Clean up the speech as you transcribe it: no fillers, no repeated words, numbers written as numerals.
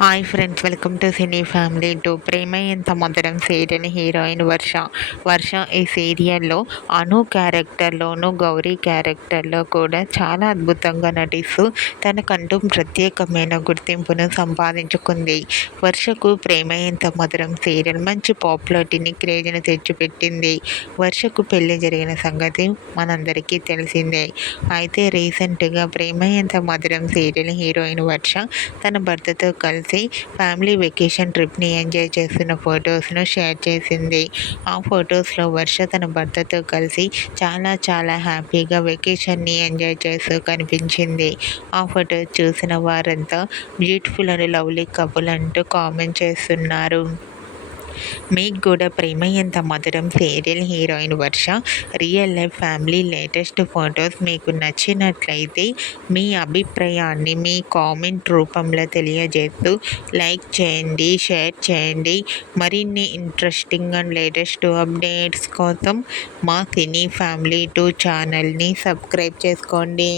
Hi friends, welcome to cine family two. Prema Entha Madhuram serial heroine వర్ష ఈ సీరియల్లో అను క్యారెక్టర్లోను గౌరీ క్యారెక్టర్లో కూడా చాలా అద్భుతంగా నటిస్తూ తనకంటూ ప్రత్యేకమైన గుర్తింపును సంపాదించుకుంది. వర్షకు ప్రేమ ఎంత మధురం సీరియల్ మంచి పాపులారిటీని క్రేజ్ను తెచ్చిపెట్టింది. వర్షకు పెళ్లి జరిగిన సంగతి మనందరికీ తెలిసిందే. అయితే రీసెంట్గా ప్రేమ ఎంత మధురం సీరియల్ హీరోయిన్ వర్ష తన భర్తతో కలిసి ఫ్యామిలీ వెకేషన్ ట్రిప్ని ఎంజాయ్ చేస్తున్న ఫొటోస్ను షేర్ చేసింది. ఆ ఫొటోస్లో వర్ష తన భర్తతో కలిసి చాలా హ్యాపీగా వెకేషన్ని ఎంజాయ్ చేస్తూ కనిపించింది. ఆ ఫొటో చూసిన వారంతా బ్యూటిఫుల్ అండ్ లవ్లీ కపుల్ అంటూ కామెంట్ చేస్తున్నారు. మీకు కూడా Prema Entha Madhuram serial heroine Varsha real life family latest photos మీకు నచ్చినట్లయితే మీ అభిప్రాయాన్ని మీ కామెంట్ రూపంలో తెలియజేస్తూ లైక్ చేయండి, షేర్ చేయండి. మరిన్ని ఇంట్రెస్టింగ్ అండ్ లేటెస్ట్ అప్డేట్స్ కోసం మా సినీ ఫ్యామిలీ 2 ఛానల్ని సబ్స్క్రైబ్ చేసుకోండి.